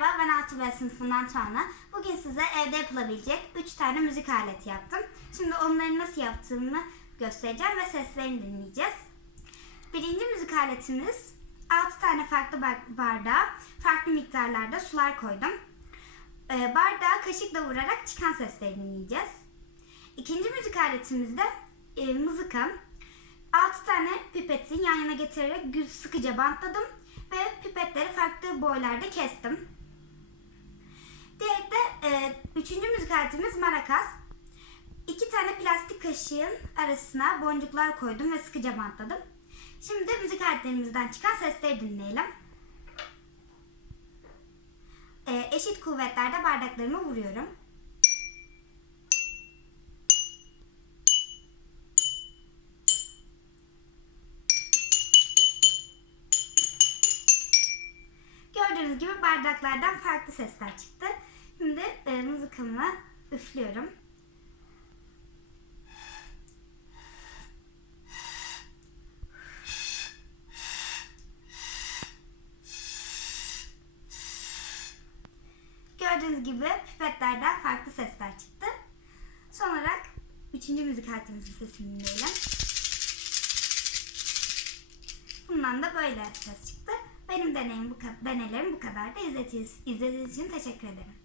Merhaba ben 6 B sınıfından Tuana. Bugün size evde yapılabilecek 3 tane müzik aleti yaptım. Şimdi onları nasıl yaptığımı göstereceğim ve seslerini dinleyeceğiz. Birinci müzik aletimiz 6 tane farklı bar- bardağa farklı miktarlarda sular koydum. Ee, bardağı kaşıkla vurarak çıkan sesleri dinleyeceğiz. İkinci müzik aletimizde e, mızıka. 6 tane pipeti yan yana getirerek sıkıca bantladım ve pipetleri farklı boylarda kestim. Diğeri de e, üçüncü müzik aletimiz marakas. İki tane plastik kaşığın arasına boncuklar koydum ve sıkıca bantladım. Şimdi müzik aletlerimizden çıkan sesleri dinleyelim. E, eşit kuvvetlerde bardaklarımı vuruyorum. Gördüğünüz gibi bardaklardan farklı sesler çıktı. Şimdi e, mızıkamı üflüyorum. Gördüğünüz gibi pipetlerden farklı sesler çıktı. Son olarak üçüncü müzik aletimizin sesini dinleyelim. Bundan da böyle ses çıktı. Benim deneyim bu kadar, deneylerim bu kadar da izlediğiniz, izlediğiniz için teşekkür ederim.